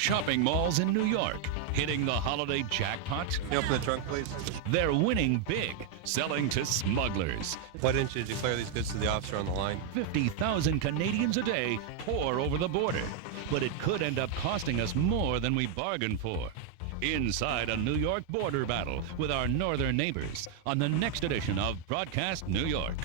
Shopping malls in New York, hitting the holiday jackpot. Can you open the trunk, please? They're winning big, selling to smugglers. Why didn't you declare these goods to the officer on the line? 50,000 Canadians a day pour over the border. But it could end up costing us more than we bargained for. Inside a New York border battle with our northern neighbors on the next edition of Broadcast New York.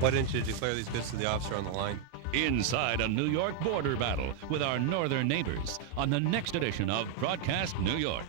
Why didn't you declare these goods to the officer on the line? Inside a New York border battle with our northern neighbors on the next edition of Broadcast New York.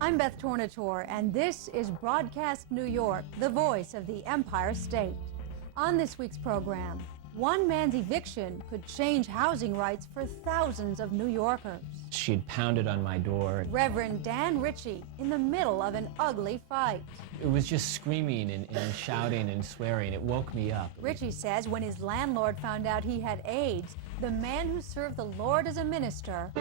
I'm Beth Tornatore, and this is Broadcast New York, the voice of the Empire State. On this week's program, one man's eviction could change housing rights for thousands of New Yorkers. She'd pounded on my door. Reverend Dan Ritchie in the middle of an ugly fight. It was just screaming and shouting and swearing. It woke me up. Ritchie says when his landlord found out he had AIDS, the man who served the Lord as a minister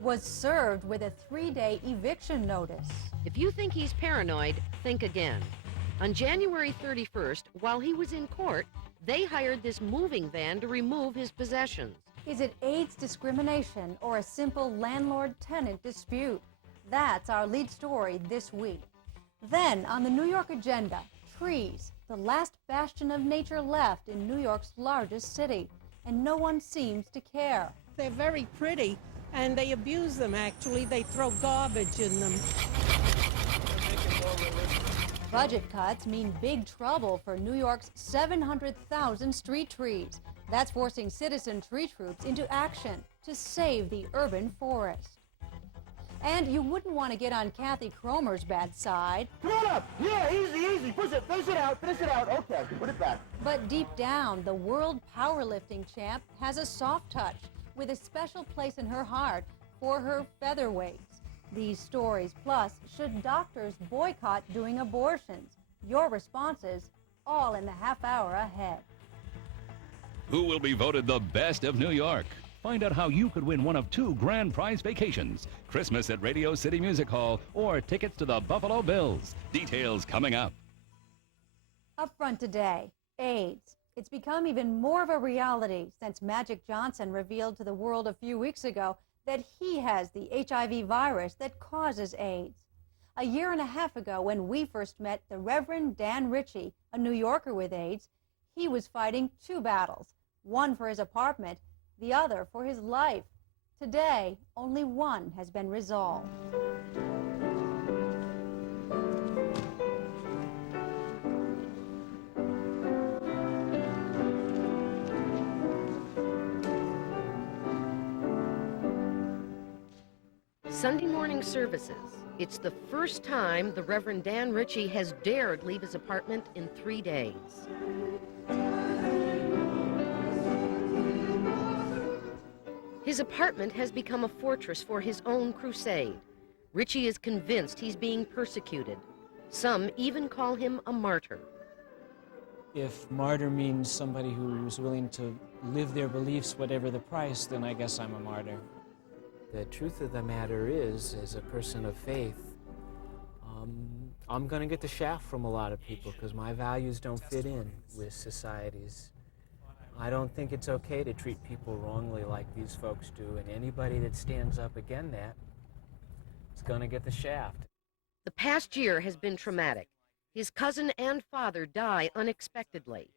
was served with a 3-day eviction notice. If you think he's paranoid, think again. On January 31st, while he was in court, they hired this moving van to remove his possessions. Is it AIDS discrimination or a simple landlord-tenant dispute? That's our lead story this week. Then, on the New York agenda, trees, the last bastion of nature left in New York's largest city, and no one seems to care. They're very pretty, and they abuse them, actually. They throw garbage in them. Budget cuts mean big trouble for New York's 700,000 street trees. That's forcing citizen tree troops into action to save the urban forest. And you wouldn't want to get on Kathy Cromer's bad side. Come on up! Yeah, easy. Finish it out. Okay, put it back. But deep down, the world powerlifting champ has a soft touch with a special place in her heart for her featherweights. These stories, plus, should doctors boycott doing abortions? Your responses, all in the half hour ahead. Who will be voted the best of New York? Find out how you could win one of 2 grand prize vacations, Christmas at Radio City Music Hall, or tickets to the Buffalo Bills. Details coming up. Up front today, AIDS. It's become even more of a reality since Magic Johnson revealed to the world a few weeks ago that he has the HIV virus that causes AIDS. A year and a half ago, when we first met the Reverend Dan Ritchie, a New Yorker with AIDS, he was fighting 2 battles, one for his apartment, the other for his life. Today, only one has been resolved. Sunday morning services. It's the first time the Reverend Dan Ritchie has dared leave his apartment in 3 days. His apartment has become a fortress for his own crusade. Ritchie is convinced he's being persecuted. Some even call him a martyr. If martyr means somebody who's willing to live their beliefs whatever the price, then I guess I'm a martyr. The truth of the matter is, as a person of faith, I'm going to get the shaft from a lot of people because my values don't fit in with society's. I don't think it's okay to treat people wrongly like these folks do, and anybody that stands up against that is going to get the shaft. The past year has been traumatic. His cousin and father die unexpectedly.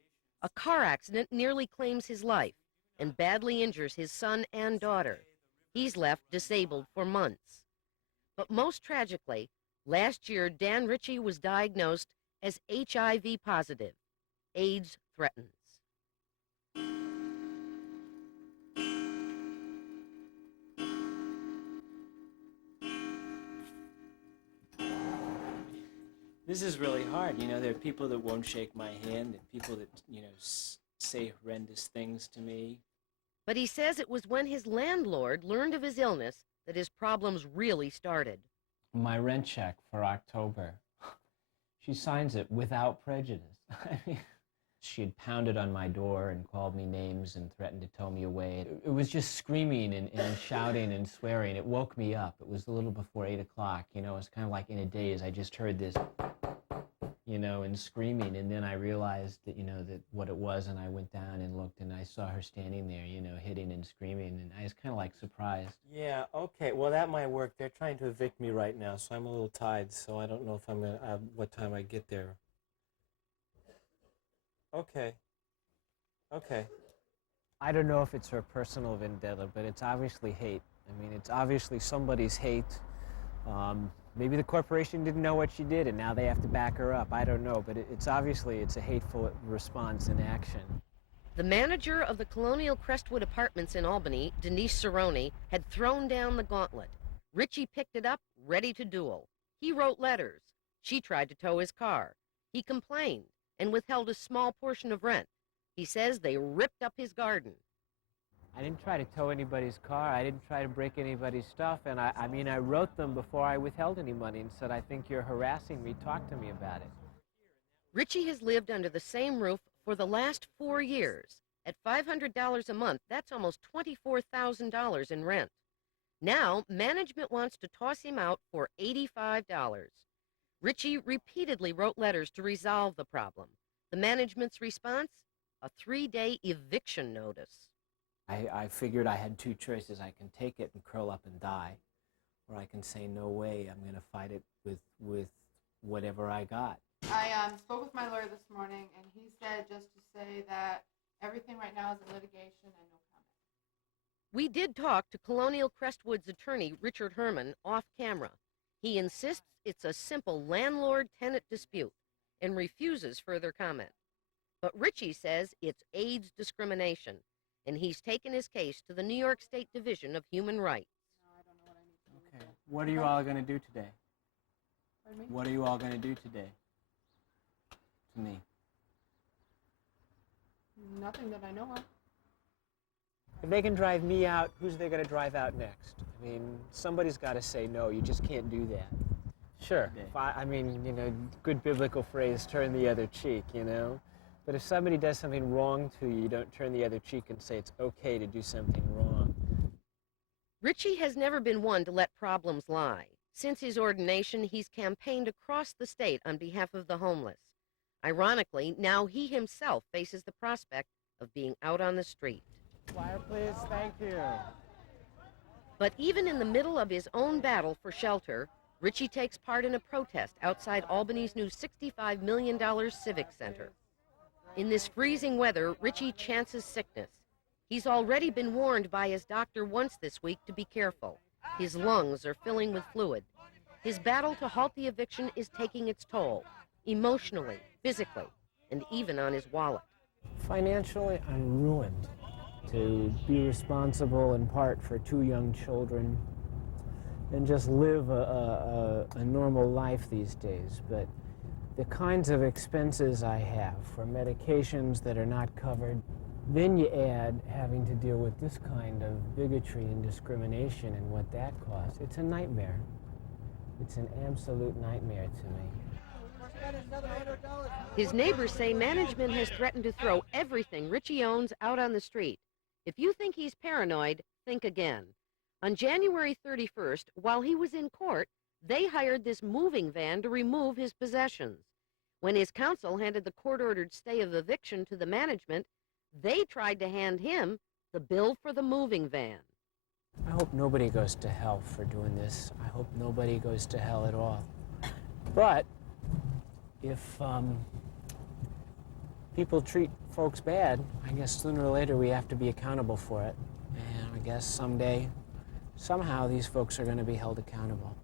A car accident nearly claims his life and badly injures his son and daughter. He's left disabled for months. But most tragically, last year Dan Ritchie was diagnosed as HIV positive. AIDS threatens. This is really hard. You know, there are people that won't shake my hand and people that, say horrendous things to me. But he says it was when his landlord learned of his illness that his problems really started. My rent check for October. She signs it without prejudice. I mean, she had pounded on my door and called me names and threatened to tow me away. It was just screaming and shouting and swearing. It woke me up. It was a little before 8 o'clock. You know, it was kind of like in a daze. I just heard this, and screaming. And then I realized that, that what it was. And I went down and looked and I saw her standing there, hitting and screaming. And I was kind of like surprised. Yeah, okay. Well, that might work. They're trying to evict me right now, so I'm a little tired. So I don't know if I'm going to, what time I get there. Okay. I don't know if it's her personal vendetta, but it's obviously hate. I mean, it's obviously somebody's hate. Maybe the corporation didn't know what she did, and now they have to back her up. I don't know, but it's a hateful response in action. The manager of the Colonial Crestwood Apartments in Albany, Denise Cerrone, had thrown down the gauntlet. Ritchie picked it up, ready to duel. He wrote letters. She tried to tow his car. He complained and withheld a small portion of rent. He says they ripped up his garden. I didn't try to tow anybody's car. I didn't try to break anybody's stuff. And I wrote them before I withheld any money and said, I think you're harassing me. Talk to me about it. Ritchie has lived under the same roof for the last 4 years. At $500 a month, that's almost $24,000 in rent. Now, management wants to toss him out for $85. Ritchie repeatedly wrote letters to resolve the problem. The management's response? A 3-day eviction notice. I figured I had two choices. I can take it and curl up and die, or I can say, no way, I'm going to fight it with whatever I got. I spoke with my lawyer this morning, and he said just to say that everything right now is in litigation and no comment. We did talk to Colonial Crestwood's attorney, Richard Herman, off camera. He insists it's a simple landlord-tenant dispute and refuses further comment. But Ritchie says it's AIDS discrimination, and he's taken his case to the New York State Division of Human Rights. Okay. What are you all going to do today? Pardon me? What are you all going to do today to me? Nothing that I know of. If they can drive me out, who's they going to drive out next? I mean, somebody's got to say no. You just can't do that. Sure. Good biblical phrase, turn the other cheek, But if somebody does something wrong to you, you don't turn the other cheek and say it's okay to do something wrong. Ritchie has never been one to let problems lie. Since his ordination, he's campaigned across the state on behalf of the homeless. Ironically, now he himself faces the prospect of being out on the street. Flyer, please. Thank you. But even in the middle of his own battle for shelter, Ritchie takes part in a protest outside Albany's new $65 million civic center. In this freezing weather, Ritchie chances sickness. He's already been warned by his doctor once this week to be careful. His lungs are filling with fluid. His battle to halt the eviction is taking its toll, emotionally, physically, and even on his wallet. Financially, I'm ruined. To be responsible in part for 2 young children and just live a normal life these days. But the kinds of expenses I have for medications that are not covered, then you add having to deal with this kind of bigotry and discrimination and what that costs. It's a nightmare. It's an absolute nightmare to me. His neighbors say management has threatened to throw everything Ritchie owns out on the street. If you think he's paranoid, think again. On January 31st, while he was in court, they hired this moving van to remove his possessions. When his counsel handed the court-ordered stay of eviction to the management, they tried to hand him the bill for the moving van. I hope nobody goes to hell for doing this. I hope nobody goes to hell at all. But if people treat folks bad, I guess sooner or later we have to be accountable for it. And I guess someday, somehow, these folks are going to be held accountable.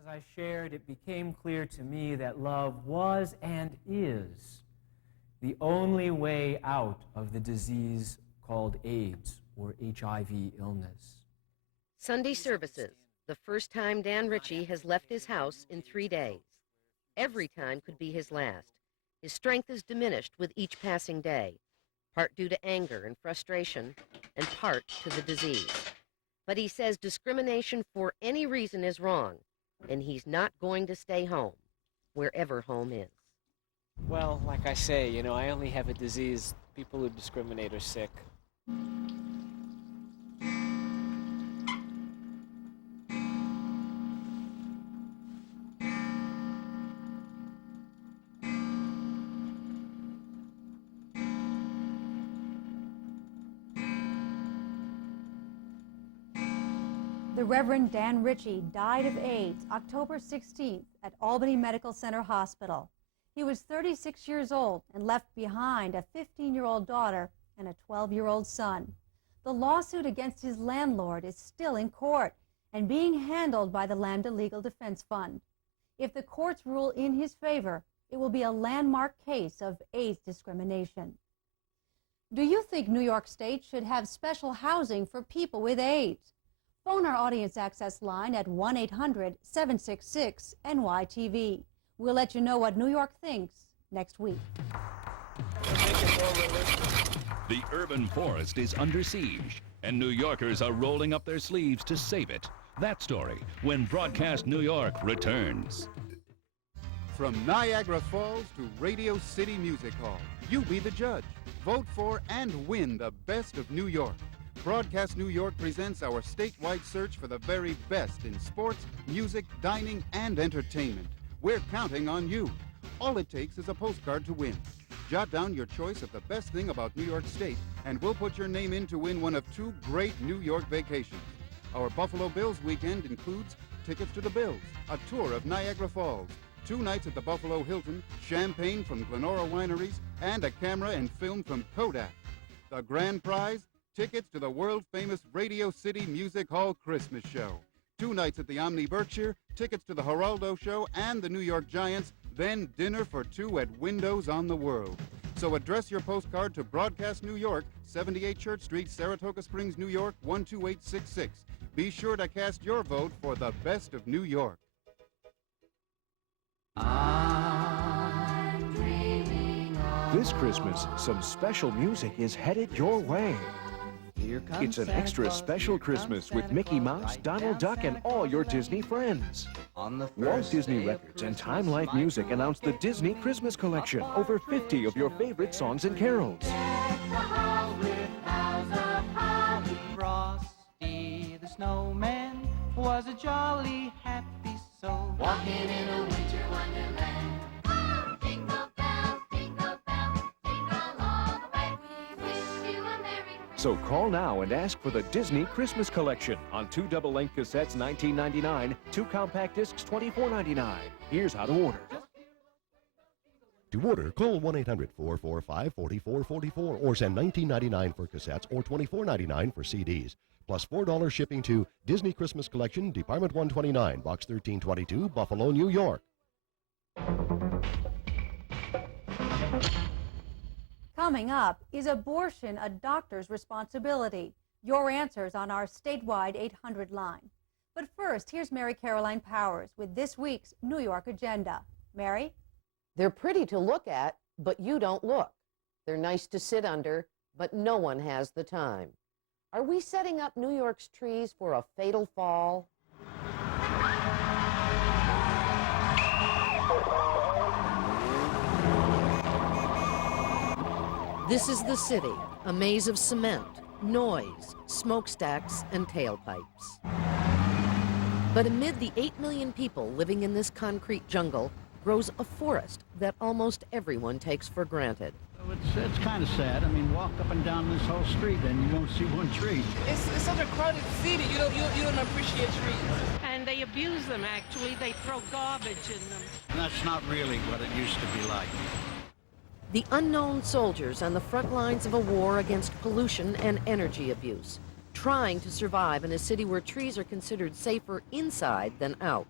As I shared, it became clear to me that love was and is the only way out of the disease called AIDS, or HIV illness. Sunday services, the first time Dan Ritchie has left his house in 3 days. Every time could be his last. His strength is diminished with each passing day, part due to anger and frustration, and part to the disease. But he says discrimination for any reason is wrong, and he's not going to stay home, wherever home is. Well, like I say, you know, I only have a disease. People who discriminate are sick. The Reverend Dan Ritchie died of AIDS October 16th at Albany Medical Center Hospital. He was 36 years old and left behind a 15-year-old daughter and a 12-year-old son. The lawsuit against his landlord is still in court and being handled by the Lambda Legal Defense Fund. If the courts rule in his favor, it will be a landmark case of AIDS discrimination. Do you think New York State should have special housing for people with AIDS? Phone our audience access line at 1-800-766-NYTV. We'll let you know what New York thinks next week. The urban forest is under siege, and New Yorkers are rolling up their sleeves to save it. That story when Broadcast New York returns. From Niagara Falls to Radio City Music Hall, you be the judge. Vote for and win the best of New York. Broadcast New York presents our statewide search for the very best in sports, music, dining, and entertainment. We're counting on you. All it takes is a postcard to win. Jot down your choice of the best thing about New York State, and we'll put your name in to win one of 2 great New York vacations. Our Buffalo Bills weekend includes tickets to the Bills, a tour of Niagara Falls, 2 nights at the Buffalo Hilton, champagne from Glenora Wineries, and a camera and film from Kodak. The grand prize? Tickets to the world-famous Radio City Music Hall Christmas Show. 2 nights at the Omni Berkshire, tickets to the Geraldo Show and the New York Giants, then dinner for 2 at Windows on the World. So address your postcard to Broadcast New York, 78 Church Street, Saratoga Springs, New York, 12866. Be sure to cast your vote for the best of New York. This Christmas, some special music is headed your way. It's an extra special Christmas with Mickey Mouse, Donald Duck, and all your Disney friends. Walt Disney Records and Time Life Music announced the Disney Christmas Collection. Over 50 of your favorite songs and carols. Frosty the Snowman was a jolly happy soul, walking in a winter wonderland. So call now and ask for the Disney Christmas Collection on 2 double-length cassettes, $19.99, 2 compact discs, $24.99. Here's how to order. To order, call 1-800-445-4444 or send $19.99 for cassettes or $24.99 for CDs. Plus $4 shipping to Disney Christmas Collection, Department 129, Box 1322, Buffalo, New York. Coming up, is abortion a doctor's responsibility? Your answers on our statewide 800 line. But first, here's Mary Caroline Powers with this week's New York Agenda. Mary? They're pretty to look at, but you don't look. They're nice to sit under, but no one has the time. Are we setting up New York's trees for a fatal fall? This is the city, a maze of cement, noise, smokestacks, and tailpipes. But amid the 8 million people living in this concrete jungle grows a forest that almost everyone takes for granted. It's kind of sad. I mean, walk up and down this whole street and you won't see one tree. It's such a crowded city. You don't appreciate trees. And they abuse them, actually. They throw garbage in them. And that's not really what it used to be like. The unknown soldiers on the front lines of a war against pollution and energy abuse, trying to survive in a city where trees are considered safer inside than out.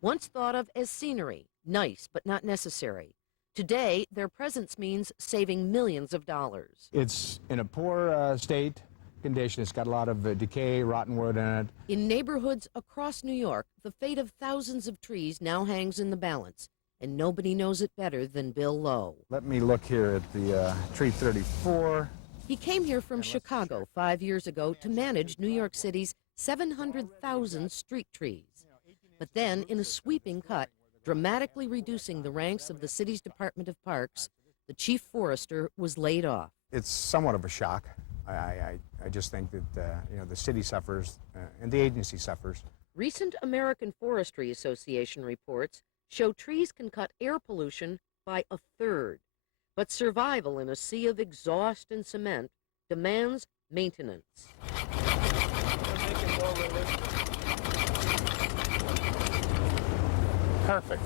Once thought of as scenery, nice but not necessary. Today, their presence means saving millions of dollars. It's in a poor state condition. It's got a lot of decay, rotten wood in it. In neighborhoods across New York, the fate of thousands of trees now hangs in the balance, and nobody knows it better than Bill Lowe. Let me look here at the tree 34. He came here from Chicago 5 years ago to manage New York City's 700,000 street trees. But then, in a sweeping cut, dramatically reducing the ranks of the city's Department of Parks, the chief forester was laid off. It's somewhat of a shock. I just think that the city suffers and the agency suffers. Recent American Forestry Association reports show trees can cut air pollution by a third. But survival in a sea of exhaust and cement demands maintenance. Perfect.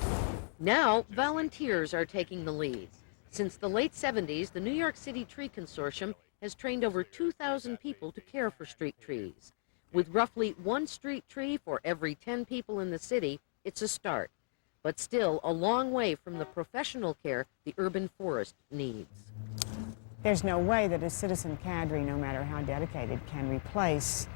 Now, volunteers are taking the lead. Since the late 70s, the New York City Tree Consortium has trained over 2,000 people to care for street trees. With roughly one street tree for every 10 people in the city, it's a start, but still a long way from the professional care the urban forest needs. There's no way that a citizen cadre, no matter how dedicated, can replace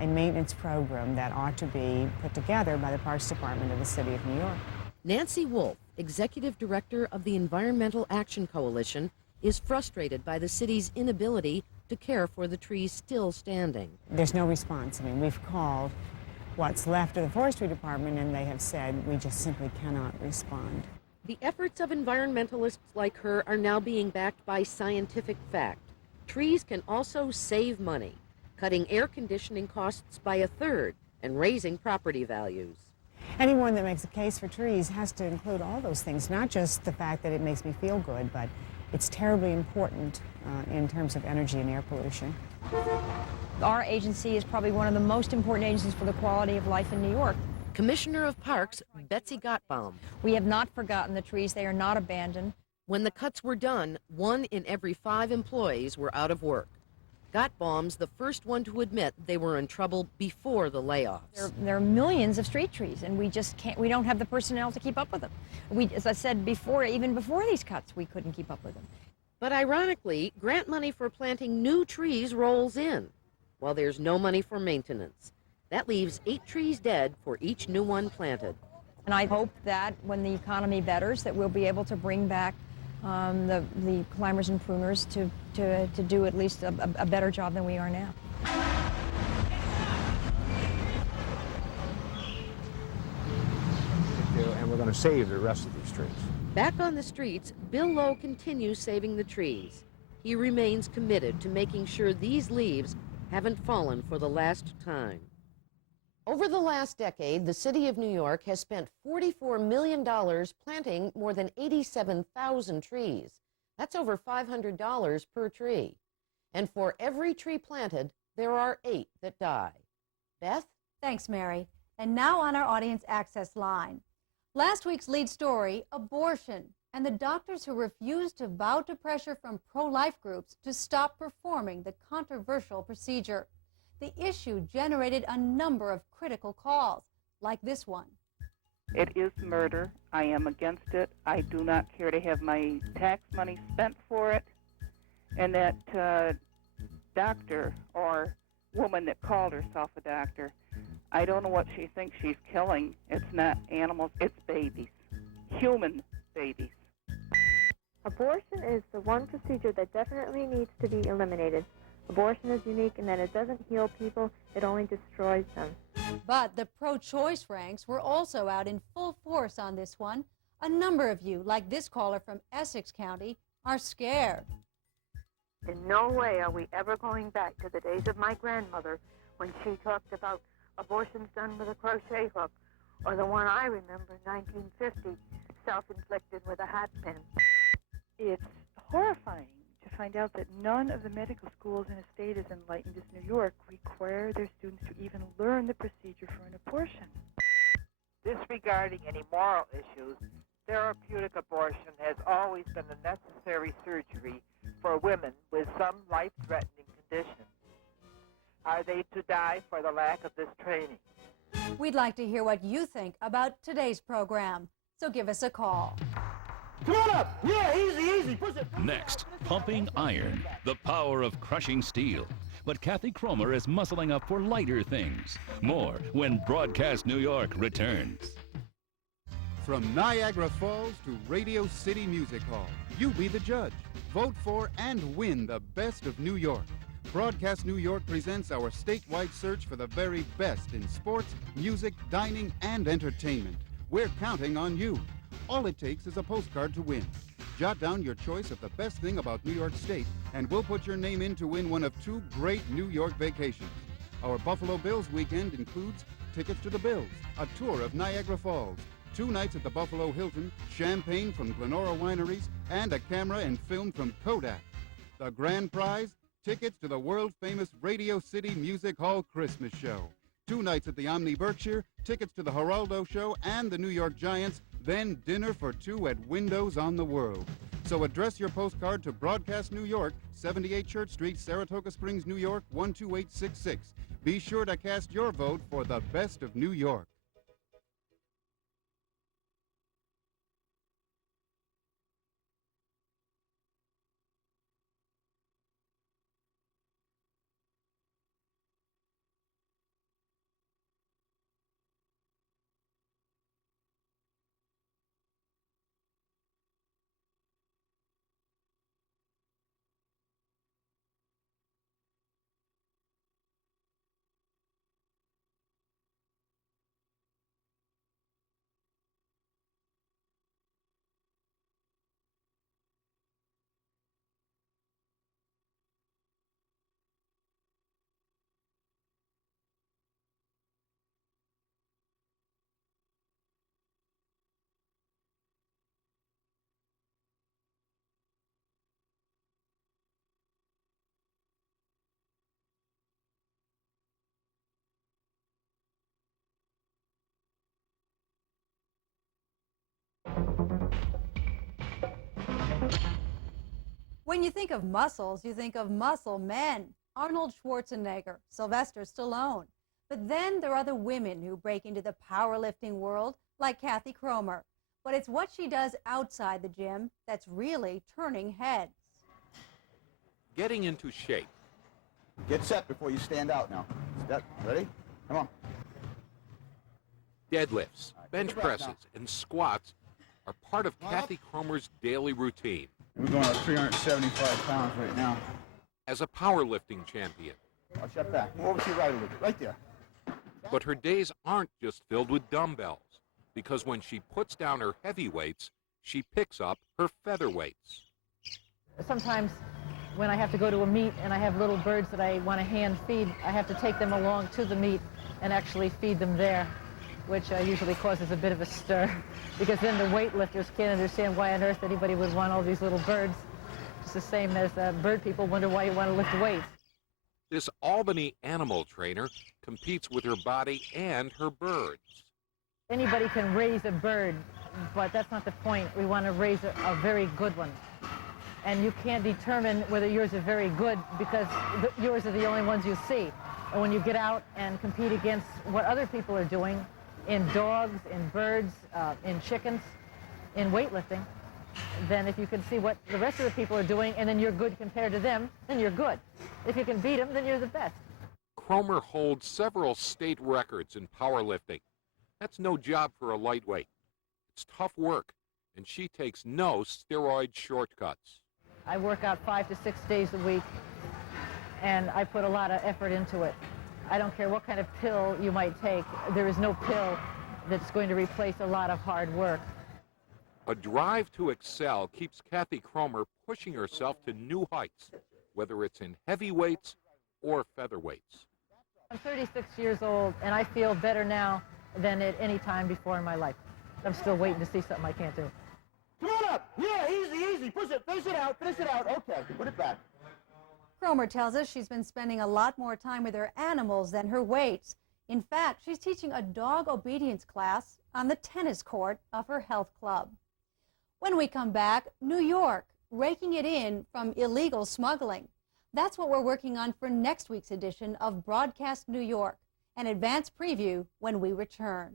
a maintenance program that ought to be put together by the Parks Department of the City of New York. Nancy Wolf, Executive Director of the Environmental Action Coalition, is frustrated by the city's inability to care for the trees still standing. There's no response. I mean, we've called what's left of the Forestry Department, and they have said we just simply cannot respond. The efforts of environmentalists like her are now being backed by scientific fact. Trees can also save money, cutting air conditioning costs by a third and raising property values. Anyone that makes a case for trees has to include all those things, not just the fact that it makes me feel good, but it's terribly important in terms of energy and air pollution. Our agency is probably one of the most important agencies for the quality of life in New York. Commissioner of Parks, Betsy Gottbaum. We have not forgotten the trees. They are not abandoned. When the cuts were done, 1 in every 5 employees were out of work. Gottbaum's the first one to admit they were in trouble before the layoffs. There are millions of street trees, and we just can't, we don't have the personnel to keep up with them. As I said before, even before these cuts, we couldn't keep up with them. But ironically, grant money for planting new trees rolls in, while there's no money for maintenance. That leaves 8 trees dead for each new one planted. And I hope that when the economy betters, that we'll be able to bring back the climbers and pruners to do at least a better job than we are now. And we're going to save the rest of these trees. Back on the streets, Bill Lowe continues saving the trees. He remains committed to making sure these leaves haven't fallen for the last time. Over the last decade, the city of New York has spent $44 million planting more than 87,000 trees. That's over $500 per tree. And for every tree planted, there are 8 that die. Beth? Thanks, Mary. And now on our audience access line. Last week's lead story, abortion, and the doctors who refused to bow to pressure from pro-life groups to stop performing the controversial procedure. The issue generated a number of critical calls, like this one. It is murder. I am against it. I do not care to have my tax money spent for it. And that doctor or woman that called herself a doctor, I don't know what she thinks she's killing. It's not animals, it's babies. Human babies. Abortion is the one procedure that definitely needs to be eliminated. Abortion is unique in that it doesn't heal people, it only destroys them. But the pro-choice ranks were also out in full force on this one. A number of you, like this caller from Essex County, are scared. In no way are we ever going back to the days of my grandmother when she talked about abortions done with a crochet hook, or the one I remember in 1950, self-inflicted with a hat pin. It's horrifying to find out that none of the medical schools in a state as enlightened as New York require their students to even learn the procedure for an abortion. Disregarding any moral issues, therapeutic abortion has always been a necessary surgery for women with some life-threatening condition. Are they to die for the lack of this training? We'd like to hear what you think about today's program, so give us a call. Come on up! Yeah, easy, push it! Next, pumping iron, the power of crushing steel. But Kathy Cromer is muscling up for lighter things. More when Broadcast New York returns. From Niagara Falls to Radio City Music Hall, you be the judge. Vote for and win the best of New York. Broadcast New York presents our statewide search for the very best in sports, music, dining, and entertainment. We're counting on you. All it takes is a postcard to win. Jot down your choice of the best thing about New York State, and we'll put your name in to win one of 2 great New York vacations. Our Buffalo Bills weekend includes tickets to the Bills, a tour of Niagara Falls, 2 nights at the Buffalo Hilton, champagne from Glenora Wineries, and a camera and film from Kodak. The grand prize, tickets to the world-famous Radio City Music Hall Christmas Show. 2 nights at the Omni Berkshire, tickets to the Geraldo Show and the New York Giants, then dinner for 2 at Windows on the World. So address your postcard to Broadcast New York, 78 Church Street, Saratoga Springs, New York, 12866. Be sure to cast your vote for the best of New York. When you think of muscles, you think of muscle men. Arnold Schwarzenegger, Sylvester Stallone. But then there are the women who break into the powerlifting world, like Kathy Cromer. But it's what she does outside the gym that's really turning heads. Getting into shape. Get set before you stand out now. Step, ready? Come on. Deadlifts, bench presses, and squats are part of Kathy Cromer's daily routine. We're going up 375 pounds right now. As a powerlifting champion. I'll shut back. Move over to your right a little bit. Right there. But her days aren't just filled with dumbbells, because when she puts down her heavy weights, she picks up her featherweights. Sometimes when I have to go to a meet and I have little birds that I want to hand feed, I have to take them along to the meet and actually feed them there, which usually causes a bit of a stir, because then the weightlifters can't understand why on earth anybody would want all these little birds. It's the same as bird people wonder why you want to lift weights. This Albany animal trainer competes with her body and her birds. Anybody can raise a bird, but that's not the point. We want to raise a very good one. And you can't determine whether yours are very good because yours are the only ones you see. And when you get out and compete against what other people are doing in dogs, in birds, in chickens, in weightlifting, then if you can see what the rest of the people are doing and then you're good compared to them, then you're good. If you can beat them, then you're the best. Cromer holds several state records in powerlifting. That's no job for a lightweight. It's tough work, and she takes no steroid shortcuts. I work out 5 to 6 days a week, and I put a lot of effort into it. I don't care what kind of pill you might take. There is no pill that's going to replace a lot of hard work. A drive to excel keeps Kathy Cromer pushing herself to new heights, whether it's in heavyweights or featherweights. I'm 36 years old, and I feel better now than at any time before in my life. I'm still waiting to see something I can't do. Come on up. Yeah, easy. Push it. Finish it out. Okay, put it back. Cromer tells us she's been spending a lot more time with her animals than her weights. In fact, she's teaching a dog obedience class on the tennis court of her health club. When we come back, New York, raking it in from illegal smuggling. That's what we're working on for next week's edition of Broadcast New York, an advance preview when we return.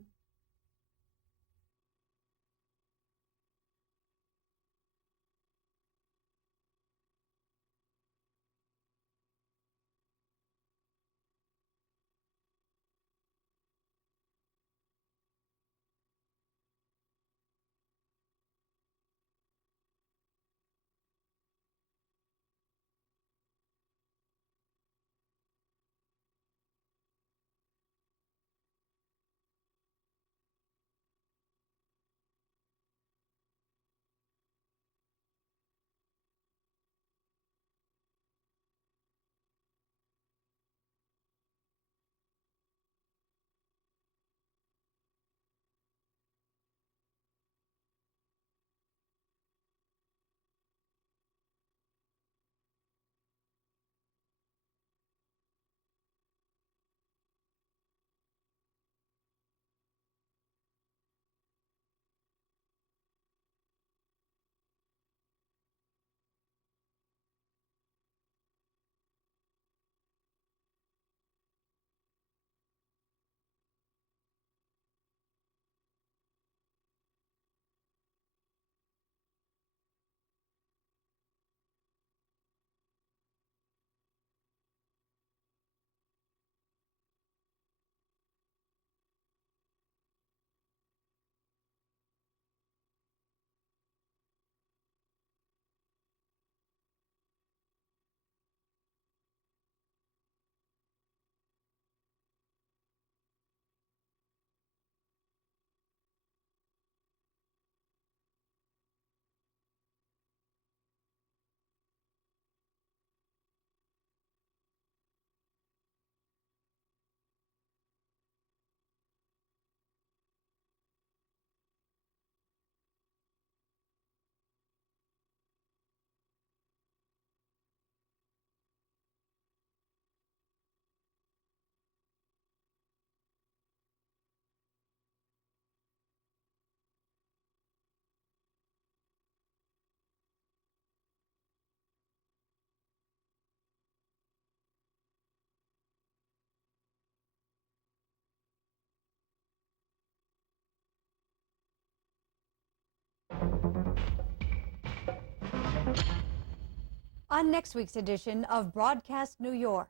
On next week's edition of Broadcast New York.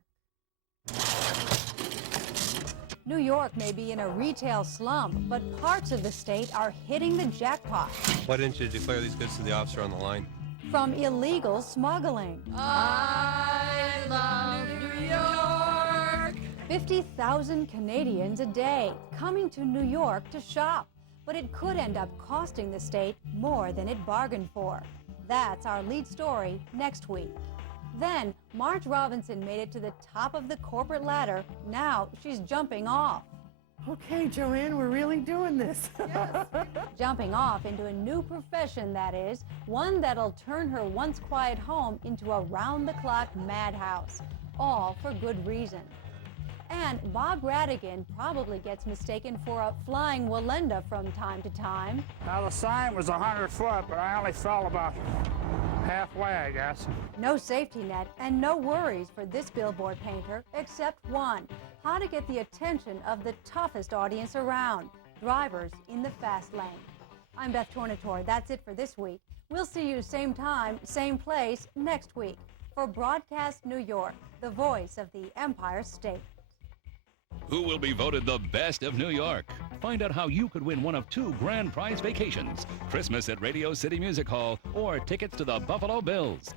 New York may be in a retail slump, but parts of the state are hitting the jackpot. Why didn't you declare these goods to the officer on the line? From illegal smuggling. I love New York! 50,000 Canadians a day coming to New York to shop, but it could end up costing the state more than it bargained for. That's our lead story next week. Then, Marge Robinson made it to the top of the corporate ladder. Now she's jumping off. Okay, Joanne, we're really doing this. Yes. Jumping off into a new profession, that is, one that'll turn her once quiet home into a round-the-clock madhouse, all for good reason. And Bob Radigan probably gets mistaken for a flying Wallenda from time to time. Now, the sign was 100 foot, but I only fell about halfway, I guess. No safety net and no worries for this billboard painter, except one: how to get the attention of the toughest audience around, drivers in the fast lane. I'm Beth Tornatore. That's it for this week. We'll see you same time, same place next week for Broadcast New York, the voice of the Empire State. Who will be voted the best of New York? Find out how you could win one of 2 grand prize vacations, Christmas at Radio City Music Hall, or tickets to the Buffalo Bills.